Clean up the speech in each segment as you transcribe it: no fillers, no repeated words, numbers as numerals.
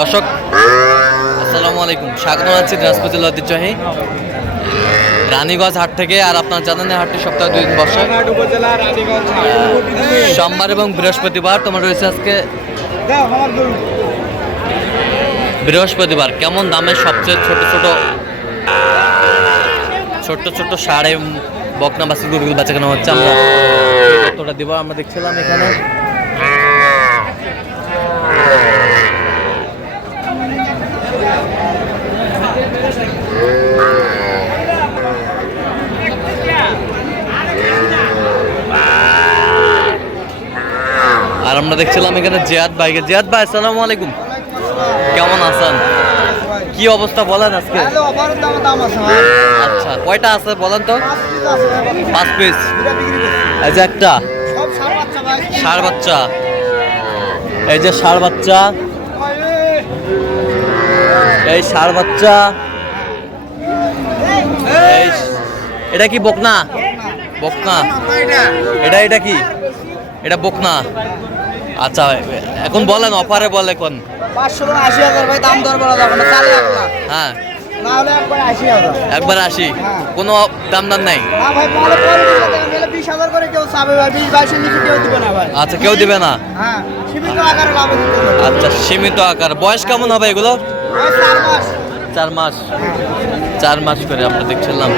দর্শক আসসালামু আলাইকুম, স্বাগত আছি দিনাজপুর ঐতিহ্যবাহী রানীগঞ্জ হাট থেকে। আর আপনারা জানেন হাটটি সপ্তাহে 2 দিন বসে, সোমবার এবং বৃহস্পতিবার। তোমার রয়েছে আজকে বৃহস্পতিবার। কেমন দামে সবচেয়ে ছোট ছোট সাড়ে বকনা বাসি গরুগুলো বেচা কেনা হচ্ছে, আমরা কতটা দিব আমরা দেখছিলাম এখানে। আর আমরা দেখছিলাম এখানে জিয়াদ ভাইকে। জিয়াদ ভাই আসসালামু আলাইকুম, কেমন আছেন? কি অবস্থা বলেন আজকে? আচ্ছা, কয়টা আছে বলেন তো? 5 পিস। এই যে একটা ষাঁড় বাচ্চা, এই যে ষাঁড় বাচ্চা, এই ষাঁড় বাচ্চা, এটা কি বকনা? বকনা এটা কি? এটা বকনা। আচ্ছা, এখন বলেন অফারে বলে কোন? 580,000 ভাই, দাম দর বলা যাবে না, 4 লাখ না। হ্যাঁ, না হলে একবার 80,000। একবার 80, কোনো দাম দাম নাই? না ভাই, বলে করে 20,000 করে কেউ চাবে ভাই, 20-22 নিচে কেউ দিবে না ভাই। আচ্ছা, কেউ দিবে না? হ্যাঁ, সীমিত আকারে লাভ দিতে হবে। আচ্ছা, সীমিত আকার। বয়স কেমন হবে এগুলো? 4 মাস। 4 মাস, 4 মাস করে আমরা দেখছিলাম।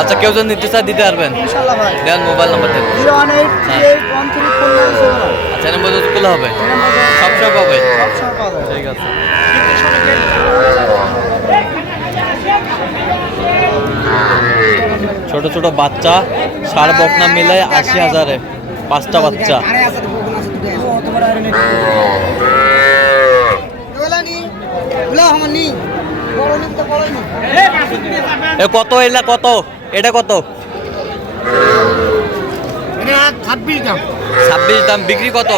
আচ্ছা, কেউ যদি নিতে চায় দিতে পারবেন? ইনশাআল্লাহ ভাই। দেন মোবাইল নাম্বার দেন। 018381349। আচ্ছা, নম্বর যদি খোলা হবে সবসময় পাবে? সবসময় পাওয়া যাবে। ঠিক আছে। ছোট ছোট বাচ্চা ষাঁড় বকনা মিলে 80,000-এ 5টা বাচ্চা। এ কত? এলা কত? এটা কত? 26 দাম। 26 দাম। বিক্রি কত?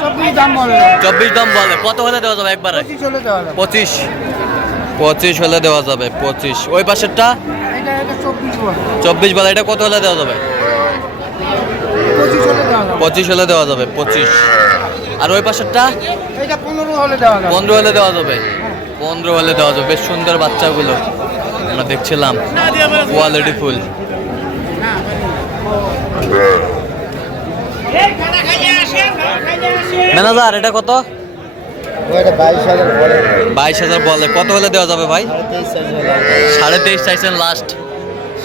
24 দাম বলে। 24 দাম বলে। কত হলে দেওয়া যাবে একবারে? 25 হলে দেওয়া যাবে। 25 হলে দেওয়া যাবে। 25। ওই পাশেরটা এটা 24 বলে। 24 বলে। এটা কত হলে দেওয়া যাবে? 25 হলে দেওয়া যাবে। 25 হলে দেওয়া যাবে। 25। আর ওই পাশেরটা এটা 15 হলে দেওয়া যাবে। 15 হলে দেওয়া যাবে। 15 হলে দেওয়া যাবে। বেশ সুন্দর বাচ্চাগুলো আমরা দেখছিলাম, কোয়ালিটি ফুল। ম্যানেজার, এটা কত? ওটা 22,000 বলে। 22,000 বলে। কত হলে দেওয়া যাবে ভাই? 23.5 চাইছেন লাস্ট।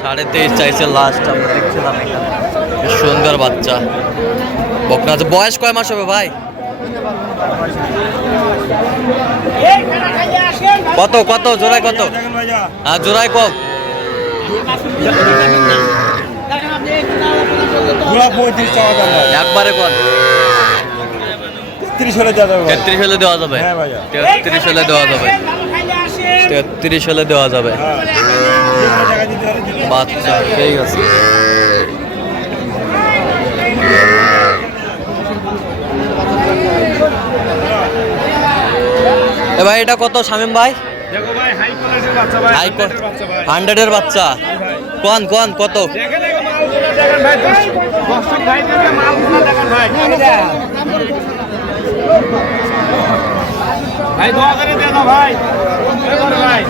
23.5 চাইছেন লাস্ট। আমরা দেখছিলাম এখানে বেশ সুন্দর বাচ্চা বকনা আছে। বয়স কয় মাস হবে ভাই? কত কত জোড়ায় কত? হ্যাঁ, জোড়ায় কম। একবারে কত? 30 হলে দেওয়া যাবে। 33 হলে দেওয়া যাবে। 33 হলে দেওয়া যাবে। 33 হলে দেওয়া যাবে। বাচ্চা ঠিক আছে। এ ভাই, এটা কত শামিম ভাই? দেখো ভাই, হাই কোয়ালিটির বাচ্চা ভাই, 100-এর বাচ্চা। কোন কোন কত? দেখেন মালগুলো দেখেন ভাই, দর্শক ভাইদেরকে মালগুলো দেখেন ভাই। ভাই দোয়া করে দিয়ে দাও ভাই। ভাই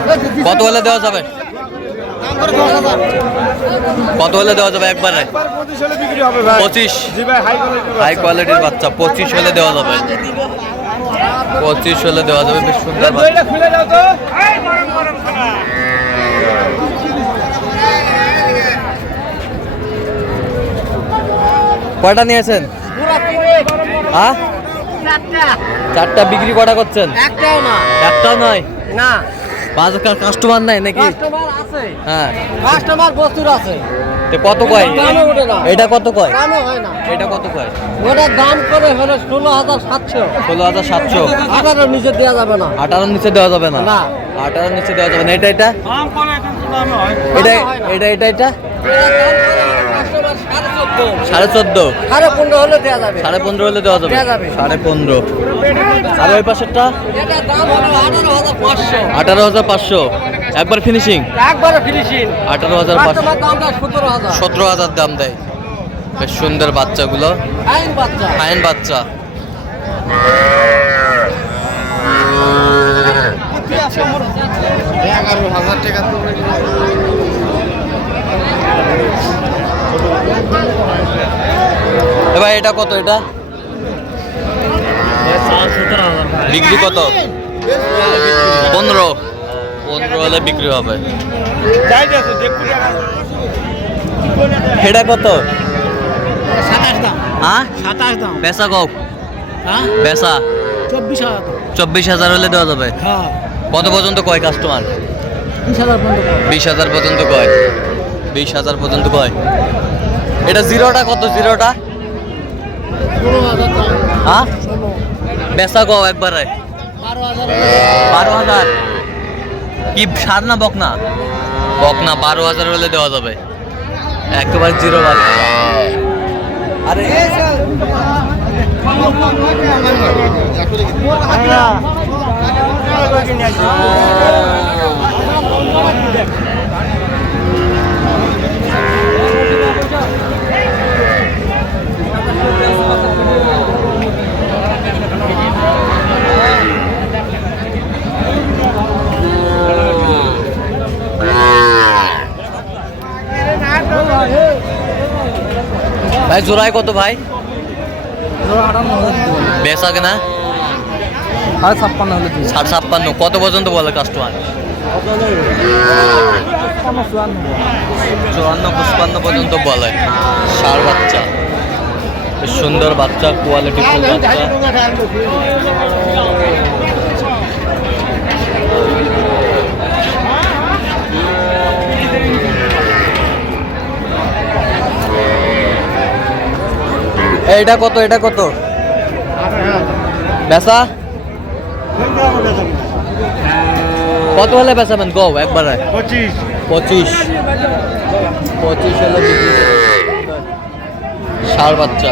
কত হলে দেওয়া যাবে? কত হলে দেওয়া যাবে একবারে? 25 হলে বিক্রি হবে ভাই। 25। জি ভাই, হাই কোয়ালিটির হাই কোয়ালিটির বাচ্চা 25 হলে দেওয়া যাবে। 25 হলে দেওয়া যাবে। বেশ সুন্দর বাচ্চা। দইটা খুলে দাও তো। এই গরম গরম খানা। কয়টা নিয়েছেন? হ্যাঁ, 4টা। বিক্রি কটা করছেন? একটাও না। একটাও নয়? না, বাজার কাস্টমার নাই নাকি? কাস্টমার আছে। হ্যাঁ, কাস্টমার প্রচুর আছে। তো কত কয়? দামও ওঠে না। এটা কত কয়? দামও হয় না। এটা কত কয়? ওটার দাম করে হলো 16,700। 16,700। 18 নিচে দেওয়া যাবে না। 18 নিচে দেওয়া যাবে না? না। 18 নিচে দেওয়া যাবে না। এটা এটা দাম করে এখন তো দাম হয়। এটা এটা এটা এটা কাস্টমার 14.5। 14.5। 15.5 হলে দেওয়া যাবে। 15.5 হলে দেওয়া যাবে। দেওয়া যাবে। 15.5। আর ওই পাশেরটা এটার দাম হলো 18,500। 18,500। একবার ফিনিশিং। একবারে ফিনিশিং। 18,500। কাস্টমার দাম দেয় 17,000। 17,000 দাম দেয়। বেশ সুন্দর বাচ্চাগুলো, আইন বাচ্চা। ফাইন বাচ্চা। এটা কত এটা বিক্রি কত 15 হলে বিক্রি হবে। এটা কত 27 দাম হ্যাঁ 27 দাম বেচা কও হ্যাঁ বেচা 24,000 24,000 হলে দেওয়া যাবে। হ্যাঁ কত পর্যন্ত কয় কাস্টমার 20,000 পর্যন্ত 20,000 পর্যন্ত কয় 20,000 পর্যন্ত কয়। এটা জিরোটা কত জিরোটা 16,000 দাম হ্যাঁ বেচা কও একবারে 12,000 কি সার না বকনা বকনা 12,000 হলে দেওয়া যাবে একেবারে জিরো বাদ। আরে ভাই জোড়ায় কত ভাই বেচা কেনা 56 হলে 56 কত পর্যন্ত বলে কাস্টমার 54 পর্যন্ত বলে। ষাঁড় বাচ্চা বেশ সুন্দর বাচ্চা কোয়ালিটি ফুল বাচ্চা। এটা কত এটা কত বেচা কত হলে বেচাবেন গো একবারে 25 হলে বিক্রি করবেন। ষাঁড় বাচ্চা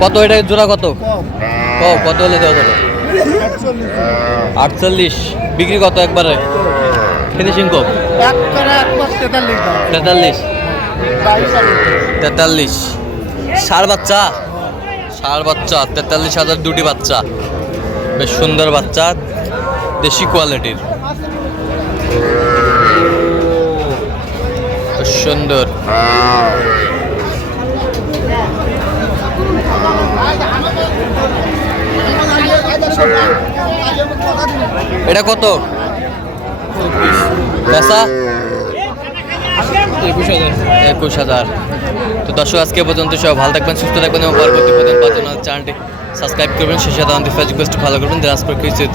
কত এটা জোড়া কত কত হলে দেওয়া যাবে 48 বিক্রি কত একবারে ফিনিশিং কো 43 ষাঁড় বাচ্চা 43,000 দুটি বাচ্চা বেশ সুন্দর বাচ্চা দেশি কোয়ালিটির বেশ সুন্দর। এটা কত বেচা 21,000। তো দর্শক আজকে পর্যন্ত সব ভালো থাকবেন সুস্থ থাকবেন এবং পরবর্তী পর্যন্ত চ্যানেলটি সাবস্ক্রাইব করবেন সেই সাথে আমাদের ফেসবুক পেজটি ফলো করবেন দিনাজপুর কৃষি।